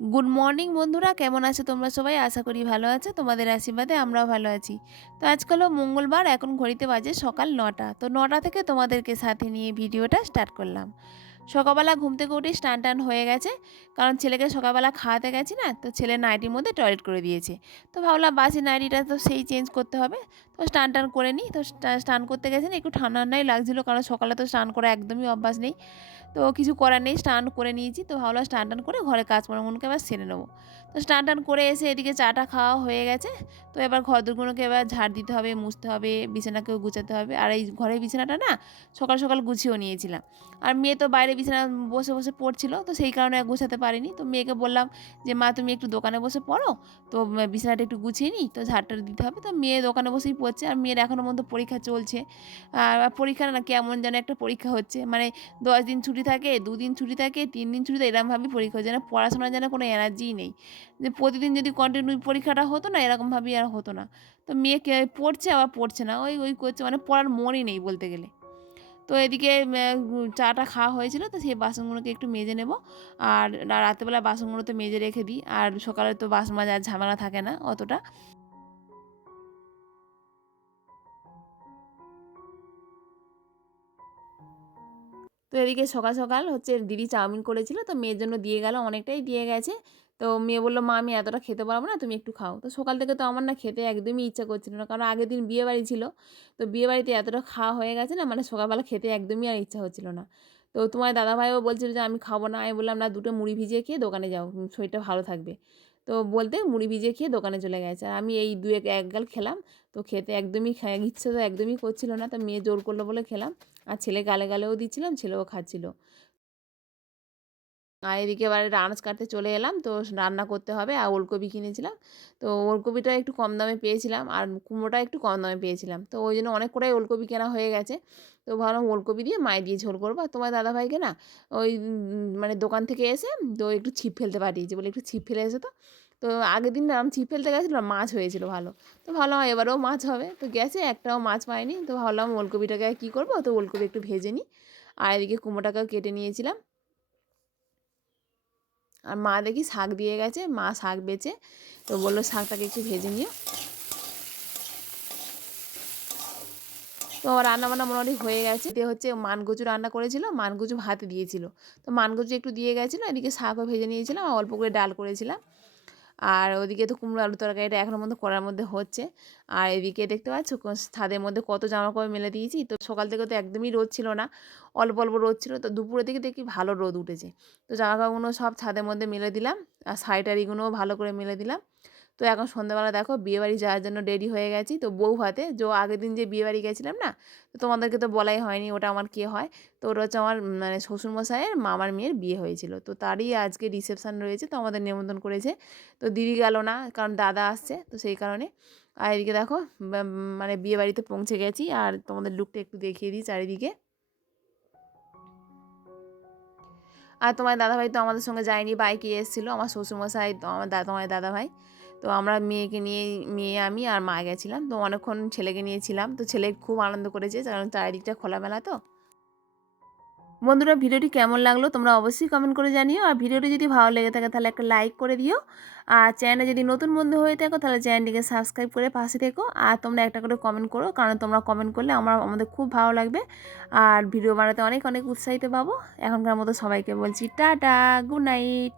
Good morning বন্ধুরা, কেমন আছো তোমরা সবাই? আশা করি ভালো আছো। তোমাদের আশীর্বাদে আমরাও ভালো আছি। তো আজকাল মঙ্গলবার, এখন ঘড়িতে বাজে সকাল ৯টা। তো ৯টা থেকে তোমাদেরকে সাথে নিয়ে ভিডিওটা স্টার্ট করলাম। সকালবেলা ঘুম থেকে উঠে স্নান টান হয়ে গেছে, কারণ ছেলেকে সকালবেলা খাওয়াতে গেছি না, তো ছেলে নাইটির মধ্যে টয়লেট করে দিয়েছে। তো ভাবলাম বাসি নাইটিটা তো সেই চেঞ্জ করতে হবে। তো স্নান টান করে নিই। তো স্নান করতে গেছি না, একটু ঠান্ডা ঠান্ডাই লাগছিলো, কারণ সকালে তো স্নান করা একদমই অভ্যাস নেই। তো কিছু করার নেই, স্নান করে নিয়েছি। তো ভাবলাম স্নান টান করে ঘরে কাজকর্মগুলোকে এবার সেরে নেবো। তো স্নান টান করে এসে এদিকে চাটা খাওয়া হয়ে গেছে। তো এবার ঘরদোরগুলোকে এবার ঝাড় দিতে হবে, মুছতে হবে, বিছানাকেও গুছাতে হবে। আর এই ঘরের বিছানাটা না সকাল সকাল গুছিয়েও নিয়েছিলাম। আর মেয়ে তো বাইরে বিছানা বসে বসে পড়ছিল, তো সেই কারণে গোছাতে পারিনি। তো মেয়েকে বললাম যে মা তুমি একটু দোকানে বসে পড়ো, তো বিছানাটা একটু গুছিয়ে নিই, তো ঝাড়টা দিতে হবে। তো মেয়ে দোকানে বসেই পড়ছে, আর মেয়ের এখনও পর্যন্ত পরীক্ষা চলছে। আর পরীক্ষা না কেমন যেন একটা পরীক্ষা হচ্ছে, মানে 10 দিন ছুটি থাকে, 2 দিন ছুটি থাকে, 3 দিন ছুটি থাকে, এরকমভাবেই পরীক্ষা হচ্ছে। যেন পড়াশোনার যেন কোনো এনার্জিই নেই। যে প্রতিদিন যদি কন্টিনিউ পরীক্ষাটা হতো না, এরকমভাবেই আর হতো না। তো মেয়ে পড়ছে আবার পড়ছে না, ওই ওই করছে, মানে পড়ার মনই নেই বলতে গেলে। তো এদিকে চাটা খাওয়া হয়েছিল, তো সেই বাসনগুলোকে একটু মেজে নেব। আর রাত্রেবেলা বাসনগুলো তো মেজে রেখে দিই, আর সকালে তো বাসন মাজার ঝামেলা থাকে না অতটা। তো এদিকে সকাল সকাল হচ্ছে দিদি চাউমিন করেছিল, তো মেয়ের জন্য দিয়ে গেল, অনেকটাই দিয়ে গেছে। তো মেয়ে বললো মা আমি এতটা খেতে পারবো না, তুমি একটু খাও। তো সকাল থেকে তো আমার না খেতে একদমই ইচ্ছা করছিল না, কারণ আগের দিন বিয়েবাড়ি ছিল। তো বিয়েবাড়িতে এতটা খাওয়া হয়ে গেছে না, মানে সকালবেলা খেতে একদমই আর ইচ্ছা হচ্ছিল না। তো তোমার দাদাভাইও বলছিল যে আমি খাবো না, আমি বললাম না, দুটো মুড়ি ভিজিয়ে খেয়ে দোকানে যাও, শরীরটা ভালো থাকবে। তো বলতে মুড়ি ভিজিয়ে খেয়ে দোকানে চলে গেছে, আর আমি এই এক গাল খেলাম। তো খেতে একদমই ইচ্ছে তো একদমই করছিল না, তো মেয়ে জোর করলো বলে খেলাম। আর ছেলে গালে গালেও দিচ্ছিলাম, ছেলেও খাচ্ছিল। আর এদিকে এবারে আনাজ কাটতে চলে এলাম, তো রান্না করতে হবে। আর ওলকপি কিনেছিলাম, তো ওলকপিটা একটু কম দামে পেয়েছিলাম, আর কুমড়োটা একটু কম দামে পেয়েছিলাম, তো ওই জন্য অনেক কটাই ওলকপি কেনা হয়ে গেছে। তো ভাবলাম ওলকপি দিয়ে মাছ দিয়ে ঝোল করবো। আর তোমার দাদাভাইকে না ওই মানে দোকান থেকে এসে তো একটু ছিপ ফেলতে পাঠিয়েছে, বলে একটু ছিপ ফেলে এসে। তো তো আগের দিন না আমি ছিপ ফেলতে গেছিলাম, মাছ হয়েছিল ভালো। তো ভাবলাম এবারেও মাছ হবে, তো গেছে একটাও মাছ পাইনি। তো ভাবলাম ওলকপিটাকে কী করবো, তো ওলকপি একটু ভেজে নিই। আর এদিকে কুমড়োটাকেও কেটে নিয়েছিলাম। আর মা দেখি শাক দিয়ে গেছে, মা শাক বেচে, তো বললো শাকটাকে একটু ভেজে নিও। তো আমার রান্নাবান্না মোটামুটি হয়ে গেছে। দিয়ে হচ্ছে মানকচু রান্না করেছিল, মানকচু ভাতে দিয়েছিল। তো মানকচু একটু দিয়ে গেছিলো, এদিকে শাকও ভেজে নিয়েছিলাম, আর অল্প করে ডাল করেছিলাম। আর ওদিকে তো কুমড়ো আলু তরকারিটা এখনও পর্যন্ত করার মধ্যে হচ্ছে। আর এদিকে দেখতে পাচ্ছ ছাদের মধ্যে কত জামাকাপড় মেলে দিয়েছি। তো সকাল থেকে তো একদমই রোদ ছিল না, অল্প অল্প রোদ ছিল। তো দুপুরের দিকে দেখি ভালো রোদ উঠেছে। তো জামাকাপড়গুলো সব ছাদের মধ্যে মেলে দিলাম, আর শাড়ি টাড়িগুলোও ভালো করে মেলে দিলাম। তো এখন সন্ধ্যাবেলা দেখো বিয়েবাড়ি যাওয়ার জন্য রেডি হয়ে গেছি। তো বউ ভাতে আগের দিন যে বিয়েবাড়ি গেছিলাম না, তো তোমাদেরকে তো বলাই হয়নি ওটা আমার কে হয়। তো ওটা হচ্ছে আমার মানে শ্বশুরমশাইয়ের মামার মেয়ের বিয়ে হয়েছিল, তো তারই আজকে রিসেপশান রয়েছে, তো আমাদের নিমন্ত্রণ করেছে। তো দিদি গেল না, কারণ দাদা আসছে, তো সেই কারণে। আর এদিকে দেখো মানে বিয়েবাড়িতে পৌঁছে গেছি, আর তোমাদের লুকটা একটু দেখিয়ে দিই চারিদিকে। আর তোমার দাদাভাই তো আমাদের সঙ্গে যায়নি, বাইকে এসেছিলো, আমার শ্বশুরমশাই তো তোমার দাদাভাই। তো আমরা মেয়েকে নিয়ে, মেয়ে আমি আর মা গেছিলাম। তো অনেকক্ষণ ছেলেকে নিয়েছিলাম, তো ছেলে খুব আনন্দ করেছে, কারণ চারিদিকটা খোলামেলা। তো বন্ধুরা, ভিডিওটি কেমন লাগলো তোমরা অবশ্যই কমেন্ট করে জানিও। আর ভিডিওটি যদি ভালো লেগে থাকে তাহলে একটা লাইক করে দিও। আর চ্যানেলে যদি নতুন বন্ধু হয়ে থাকো তাহলে চ্যানেলটিকে সাবস্ক্রাইব করে পাশে থেকো। আর তোমরা একটা করে কমেন্ট করো, কারণ তোমরা কমেন্ট করলে আমাদের খুব ভালো লাগবে, আর ভিডিও বানাতে অনেক অনেক উৎসাহিত পাবো। এখনকার মতো সবাইকে বলছি টাটা, গুড নাইট।